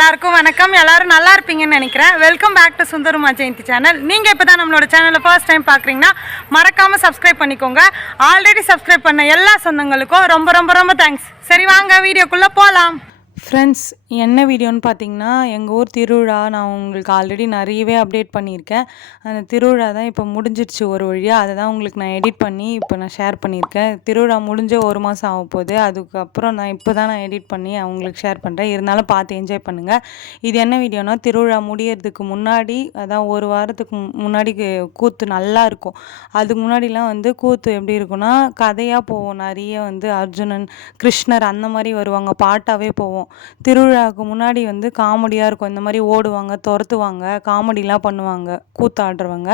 எல்லாருக்கும் வணக்கம். எல்லாரும் நல்லா இருப்பீங்கன்னு நினைக்கிறேன். Welcome back to Sundarama Jayanthi channel. நீங்கள் இப்போ தான் நம்மளோட சேனலை ஃபர்ஸ்ட் டைம் பார்க்குறீங்கன்னா மறக்காமல் சப்ஸ்கிரைப் பண்ணிக்கோங்க. ஆல்ரெடி சப்ஸ்கிரைப் பண்ண எல்லா சொந்தங்களுக்கும் ரொம்ப ரொம்ப ரொம்ப தேங்க்ஸ். சரி வாங்க வீடியோக்குள்ளே போகலாம். ஃப்ரெண்ட்ஸ், என்ன வீடியோன்னு பார்த்தீங்கன்னா, எங்கள் ஊர் திருவிழா நான் உங்களுக்கு ஆல்ரெடி நிறையவே அப்டேட் பண்ணியிருக்கேன். அந்த திருவிழா தான் இப்போ முடிஞ்சிடுச்சு ஒரு வழியாக. அதை தான் உங்களுக்கு நான் எடிட் பண்ணி இப்போ நான் ஷேர் பண்ணியிருக்கேன். திருவிழா முடிஞ்ச ஒரு மாதம் ஆக போகுது. அதுக்கப்புறம் நான் எடிட் பண்ணி அவங்களுக்கு ஷேர் பண்ணுறேன். இருந்தாலும் பார்த்து என்ஜாய் பண்ணுங்கள். இது என்ன வீடியோனா, திருவிழா முடியறதுக்கு முன்னாடி, அதான் ஒரு வாரத்துக்கு முன்னாடி கூத்து நல்லா இருக்கும். அதுக்கு முன்னாடிலாம் வந்து கூத்து எப்படி இருக்குன்னா, கதையாக போவோம். நிறைய வந்து அர்ஜுனன், கிருஷ்ணர் அந்த மாதிரி வருவாங்க. பாட்டாகவே போவோம். திருவிழாவுக்கு முன்னாடி வந்து காமெடியாக இருக்கும். இந்த மாதிரி ஓடுவாங்க, துரத்துவாங்க, காமெடிலாம் பண்ணுவாங்க கூத்தாடுறவங்க.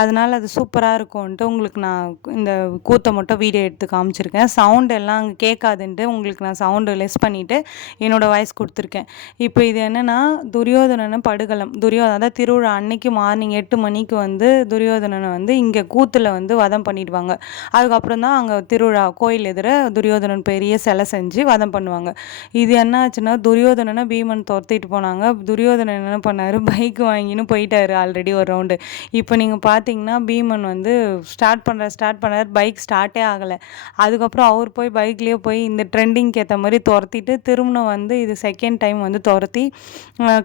அதனால் அது சூப்பராக இருக்கும்ன்ட்டு உங்களுக்கு நான் இந்த கூத்தை மட்டும் வீடியோ எடுத்து காமிச்சிருக்கேன். சவுண்ட் எல்லாம் அங்கே கேட்காதுன்ட்டு உங்களுக்கு நான் சவுண்டு லெஸ் பண்ணிவிட்டு என்னோடய வாய்ஸ் கொடுத்துருக்கேன். இப்போ இது என்னென்னா, துரியோதனனை படுகளம். அதாவது திருவிழா அன்னைக்கு மார்னிங் 8 மணிக்கு வந்து துரியோதனனை வந்து இங்கே கூத்தில் வந்து வதம் பண்ணிடுவாங்க. அதுக்கப்புறம் தான் அங்கே திருவிழா கோயில் எதிர துரியோதனன் பெரிய சிலை செஞ்சு வதம் பண்ணுவாங்க. இது என்ன ஆச்சுன்னா, துரியோதனனை பீமன் துரத்திட்டு போனாங்க. துரியோதனன் என்ன பண்ணார், பைக் வாங்கின்னு போயிட்டார் ஆல்ரெடி ஒரு ரவுண்டு. இப்போ நீங்கள் பார்த்தீங்கன்னா, பீமன் வந்து ஸ்டார்ட் பண்ணுறார், பைக் ஸ்டார்ட்டே ஆகலை. அதுக்கப்புறம் அவர் போய் பைக்லேயே போய் இந்த ட்ரெண்டிங்க்கு ஏற்ற மாதிரி துரத்திட்டு திரும்ப வந்து இது செகண்ட் டைம் வந்து துரத்தி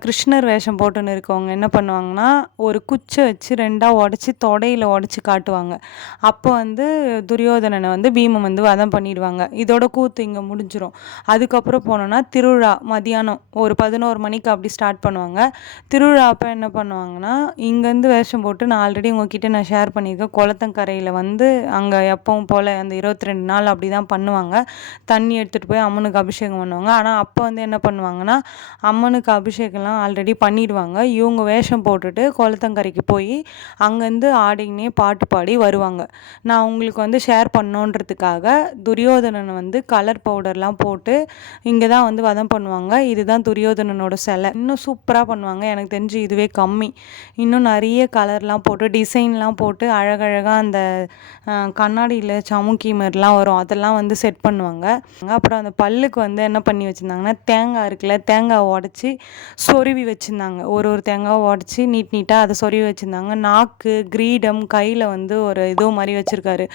கிருஷ்ணர் வேஷம் போட்டுன்னு இருக்கவங்க என்ன பண்ணுவாங்கன்னா, ஒரு குச்சை வச்சு 2ஆக உடச்சி தொடையில் உடச்சி காட்டுவாங்க. அப்போ வந்து துரியோதனனை வந்து பீமன் வந்து வதம் பண்ணிடுவாங்க. இதோட கூத்து இங்கே முடிஞ்சிடும். அதுக்கப்புறம் போனோன்னா, திருவிழா மதியானம் ஒரு 11 மணிக்கு அப்படி ஸ்டார்ட் பண்ணுவாங்க. திருவிழா அப்போ என்ன பண்ணுவாங்கன்னா, இங்கேருந்து வேஷம் போட்டு நான் ஆல்ரெடி உங்ககிட்ட நான் ஷேர் பண்ணியிருக்கேன். குளத்தங்கரையில் வந்து அங்கே எப்பவும் போல் அந்த 22 நாள் அப்படி தான் பண்ணுவாங்க. தண்ணி எடுத்துகிட்டு போய் அம்மனுக்கு அபிஷேகம் பண்ணுவாங்க. ஆனால் அப்போ வந்து என்ன பண்ணுவாங்கன்னா, அம்மனுக்கு அபிஷேகம்லாம் ஆல்ரெடி பண்ணிடுவாங்க. இவங்க வேஷம் போட்டுட்டு குளத்தங்கரைக்கு போய் அங்கேருந்து ஆடினே பாட்டு பாடி வருவாங்க. நான் உங்களுக்கு வந்து ஷேர் பண்ணோன்றதுக்காக துரியோதனனை வந்து கலர் பவுடர்லாம் போட்டு இங்கே தான் வந்து வதம் பண்ணுவாங்க. இதுதான் துரியோதனனோட சிலை. இன்னும் சூப்பராக பண்ணுவாங்க. எனக்கு தெரிஞ்சு இதுவே கம்மி. இன்னும் நிறைய கலர்லாம் போட்டு டிசைன்லாம் போட்டு அழகழகாக அந்த கண்ணாடியில் சமுக்கி மாதிரிலாம் வரும், அதெல்லாம் வந்து செட் பண்ணுவாங்க. அப்புறம் அந்த பல்லுக்கு வந்து என்ன பண்ணி வச்சுருந்தாங்கன்னா, தேங்காய் இருக்குல்ல, தேங்காய் உடச்சி சொருவி வச்சுருந்தாங்க. ஒரு தேங்காய் உடச்சி நீட்டாக அதை சொருவி வச்சுருந்தாங்க. நாக்கு, கிரீடம், கையில் வந்து ஒரு இதோ மாதிரி வச்சுருக்காரு.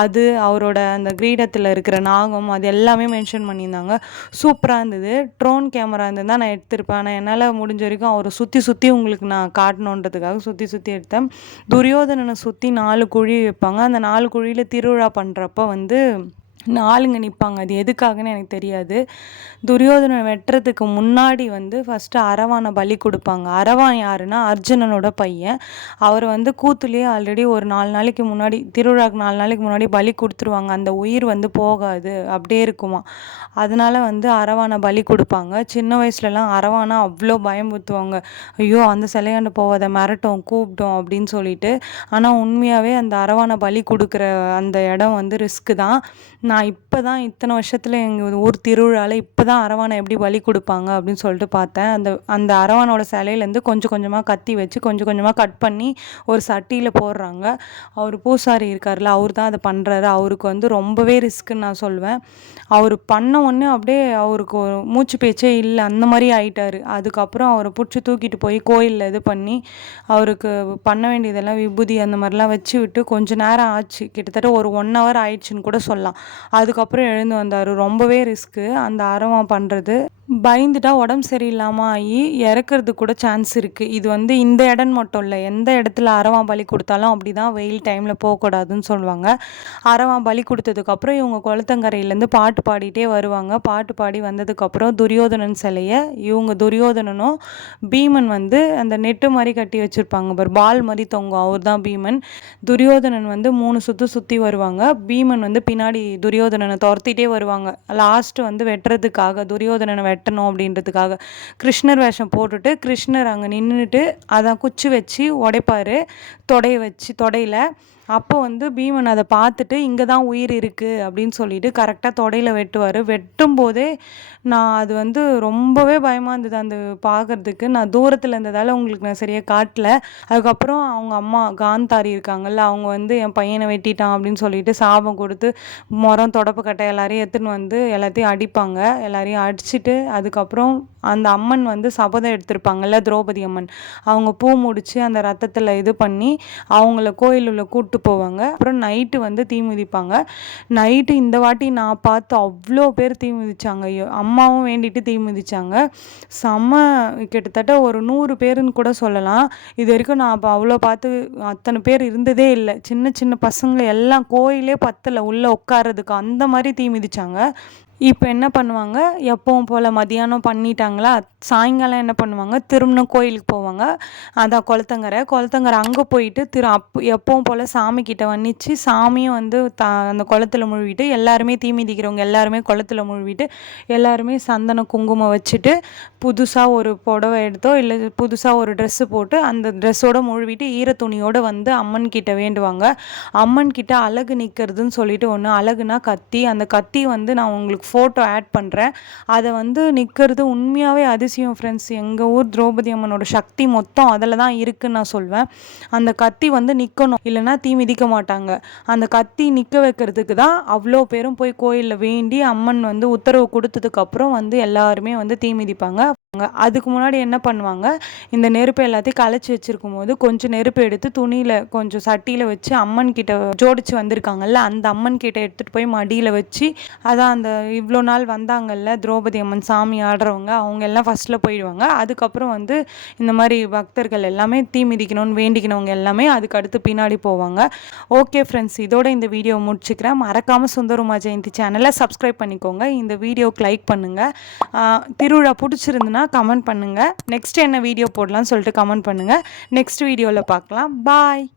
அது அவரோட அந்த கிரீடத்தில் இருக்கிற நாகம், அது எல்லாமே மென்ஷன் பண்ணியிருந்தாங்க. சூப்பராக இருந்தது. ட்ரோன் கேமரா இருந்தது தான் நான் எடுத்திருப்பேன். ஆனால் என்னால் முடிஞ்ச வரைக்கும் அவரை சுற்றி உங்களுக்கு நான் காட்டணுன்றதுக்காக சுற்றி எடுத்தேன். துரியோதனனை சுற்றி 4 குழி வைப்பாங்க. அந்த 4 குழியில் திருவிழா பண்ணுறப்ப வந்து 4ங்க நிற்பாங்க. அது எதுக்காகன்னு எனக்கு தெரியாது. துரியோதனனை வெட்டுறதுக்கு முன்னாடி வந்து ஃபஸ்ட்டு அரவானை பலி கொடுப்பாங்க. அரவான் யாருன்னா, அர்ஜுனனோட பையன். அவர் வந்து கூத்துலேயே ஆல்ரெடி ஒரு 4 நாளைக்கு முன்னாடி, திருவிழாவுக்கு 4 நாளைக்கு முன்னாடி பலி கொடுத்துருவாங்க. அந்த உயிர் வந்து போகாது, அப்படியே இருக்குமா. அதனால வந்து அரவானை பலி கொடுப்பாங்க. சின்ன வயசுலலாம் அரவானை அவ்வளோ பயமுறுத்துவாங்க. ஐயோ அந்த சிலையாண்டு போகாத, மிரட்டும், கூப்பிட்டோம் அப்படின்னு சொல்லிட்டு. ஆனால் உண்மையாகவே அந்த அரவானை பலி கொடுக்குற அந்த இடம் வந்து ரிஸ்க்கு தான். நான் இப்போ தான் இத்தனை வருஷத்தில் எங்கள் ஊர் திருவிழாவில் இப்போ தான் அரவானை எப்படி பலி கொடுப்பாங்க அப்படின்னு சொல்லிட்டு பார்த்தேன். அந்த அரவானோட சிலையிலேருந்து கொஞ்சம் கொஞ்சமாக கத்தி வச்சு கொஞ்சம் கொஞ்சமாக கட் பண்ணி ஒரு சட்டியில் போடுறாங்க. அவர் பூசாரி இருக்கார்ல, அவர் தான் அதை பண்ணுறாரு. அவருக்கு வந்து ரொம்பவே ரிஸ்க்குன்னு நான் சொல்லுவேன். அவர் பண்ண உடனே அப்படியே அவருக்கு ஒரு மூச்சு பேச்சே இல்லை, அந்த மாதிரி ஆயிட்டார். அதுக்கப்புறம் அவரை பிடிச்சி தூக்கிட்டு போய் கோயிலில் இது பண்ணி அவருக்கு பண்ண வேண்டியதெல்லாம் விபூதி அந்த மாதிரிலாம் வச்சு விட்டு கொஞ்சம் நேரம் ஆச்சு. கிட்டத்தட்ட ஒரு 1 hour ஆயிடுச்சுன்னு கூட சொல்லலாம். அதுக்கப்புறம் எழுந்து வந்தார். ரொம்பவே ரிஸ்க்கு அந்த அரவம் பண்ணுறது. பயந்துட்டா உடம்பு சரியில்லாமல் ஆகி இறக்கிறதுக்கு கூட சான்ஸ் இருக்குது. இது வந்து இந்த இடம் மட்டும் இல்லை, எந்த இடத்துல அரவான் பலி கொடுத்தாலும் அப்படி தான், வெயில் டைமில் போகக்கூடாதுன்னு சொல்லுவாங்க. அரவான் பலி கொடுத்ததுக்கப்புறம் இவங்க குளத்தங்கரையிலேருந்து பாட்டு பாடிட்டே வருவாங்க. பாட்டு பாடி வந்ததுக்கப்புறம் துரியோதனன் சிலையை இவங்க துரியோதனனும் பீமன் வந்து அந்த நெட்டு மாதிரி கட்டி வச்சுருப்பாங்க, ஒரு பால் மாதிரி தொங்கும், அவர் தான் பீமன். துரியோதனன் வந்து 3 சுற்றி வருவாங்க. பீமன் வந்து பின்னாடி துரியோதனனை துரத்திட்டே வருவாங்க. லாஸ்ட்டு வந்து வெட்டுறதுக்காக, துரியோதனனை வெட்டணும் அப்படின்றதுக்காக கிருஷ்ணர் வேஷம் போட்டுட்டு கிருஷ்ணர் அங்கே நின்றுட்டு அதான் குச்சி வச்சு உடைப்பார் தொடையில். அப்போ வந்து பீமன் அதை பார்த்துட்டு இங்கே தான் உயிர் இருக்குது அப்படின்னு சொல்லிட்டு கரெக்டாக தொடையில் வெட்டுவார். வெட்டும்போதே நான் அது வந்து ரொம்பவே பயமாக இருந்தது அந்த பார்க்குறதுக்கு. நான் தூரத்தில் இருந்ததால் உங்களுக்கு நான் சரியாக காட்டல. அதுக்கப்புறம் அவங்க அம்மா காந்தாரி இருக்காங்கல்ல, அவங்க வந்து என் பையனை வெட்டிட்டான் அப்படின்னு சொல்லிட்டு சாபம் கொடுத்து முறம் தொடப்பக்கட்டை எல்லாரையும் எடுத்துன்னு வந்து எல்லாத்தையும் அடிப்பாங்க. எல்லாரையும் அடிச்சுட்டு அதுக்கப்புறம் அந்த அம்மன் வந்து சபதம் எடுத்திருப்பாங்கல்ல, திரௌபதி அம்மன், அவங்க பூ முடிச்சு அந்த ரத்தத்தில் இது பண்ணி அவங்கள கோயிலுள்ள கூப்பிட்டு போவாங்க. அப்புறம் நைட்டு வந்து தீ மிதிப்பாங்க. நைட்டு இந்த வாட்டி நான் பார்த்து அவ்வளோ பேர் தீ மிதிச்சாங்க. அம்மாவும் வேண்டிட்டு தீ மிதிச்சாங்க. செம்ம, கிட்டத்தட்ட ஒரு 100 பேருன்னு கூட சொல்லலாம். இது வரைக்கும் நான் அப்போ அவ்வளோ பார்த்து அத்தனை பேர் இருந்ததே இல்லை. சின்ன சின்ன பசங்களை எல்லாம் கோயிலே பத்தலை உள்ளே உட்காரதுக்கு, அந்த மாதிரி தீ மிதிச்சாங்க. இப்போ என்ன பண்ணுவாங்க, எப்பவும் போல் மதியானம் பண்ணிட்டாங்களா, சாயங்காலம் என்ன பண்ணுவாங்க, திரும்பணும் கோயிலுக்கு போவாங்க. அதான் குளத்தங்கரை அங்கே போயிட்டு எப்பவும் போல் சாமிக்கிட்ட வர்ணித்து சாமியும் வந்து அந்த குளத்துல முழுவிட்டு எல்லாருமே தீ மிதிக்கிறவங்க எல்லாருமே குளத்துல முழுவிட்டு எல்லாருமே சந்தன குங்குமம் வச்சுட்டு புதுசாக ஒரு புடவை எடுத்தோ இல்லை புதுசாக ஒரு ட்ரெஸ்ஸு போட்டு அந்த ட்ரெஸ்ஸோடு முழுவிட்டு ஈர துணியோடு வந்து அம்மன் கிட்ட வேண்டுவாங்க. அம்மன் கிட்ட அழகு நிற்கிறதுன்னு சொல்லிட்டு ஒன்று, அழகுனா கத்தி. அந்த கத்தி வந்து நான் உங்களுக்கு ஃபோட்டோ ஆட் பண்ணுறேன். அதை வந்து நிற்கிறது உண்மையாகவே அதிசயம் ஃப்ரெண்ட்ஸ். எங்கள் ஊர் திரௌபதி அம்மனோட சக்தி மொத்தம் அதில் தான் இருக்குதுன்னு நான் சொல்வேன். அந்த கத்தி வந்து நிற்கணும், இல்லைன்னா தீ மிதிக்க மாட்டாங்க. அந்த கத்தி நிற்க வைக்கிறதுக்கு தான் அவ்வளோ பேரும் போய் கோயிலில் வேண்டி அம்மன் வந்து உத்தரவு கொடுத்ததுக்கப்புறம் வந்து எல்லாருமே வந்து தீ மிதிப்பாங்க. அதுக்கு முன்னாடி என்ன பண்ணுவாங்க, இந்த நெருப்பு எல்லாத்தையும் கலைச்சி வச்சிருக்கும் போது கொஞ்சம் நெருப்பு எடுத்து துணியில் கொஞ்சம் சட்டியில் வச்சு அம்மன் கிட்ட ஜோடிச்சு வந்திருக்காங்கல்ல, அந்த அம்மன் கிட்ட எடுத்துகிட்டு போய் மடியில் வச்சு, அதான் அந்த இவ்வளோ நாள் வந்தாங்கல்ல திரௌபதி அம்மன் சாமி ஆடுறவங்க, அவங்க எல்லாம் ஃபஸ்ட்டில் போயிடுவாங்க. அதுக்கப்புறம் வந்து இந்த மாதிரி பக்தர்கள் எல்லாமே தீ மிதிக்கணும்னு வேண்டிக்கணவங்க எல்லாமே அதுக்கு அடுத்து பின்னாடி போவாங்க. ஓகே ஃப்ரெண்ட்ஸ், இதோட இந்த வீடியோ முடிச்சுக்கிறேன். மறக்காமல் சுந்தர் உமா ஜெயந்தி சேனலை சப்ஸ்கிரைப் பண்ணிக்கோங்க. இந்த வீடியோக்கு லைக் பண்ணுங்கள். திருவிழா பிடிச்சிருந்துன்னா கமெண்ட் பண்ணுங்கள். நெக்ஸ்ட் என்ன வீடியோ போடலாம்னு சொல்லிட்டு கமெண்ட் பண்ணுங்கள். நெக்ஸ்ட் வீடியோவில் பார்க்கலாம். பாய்.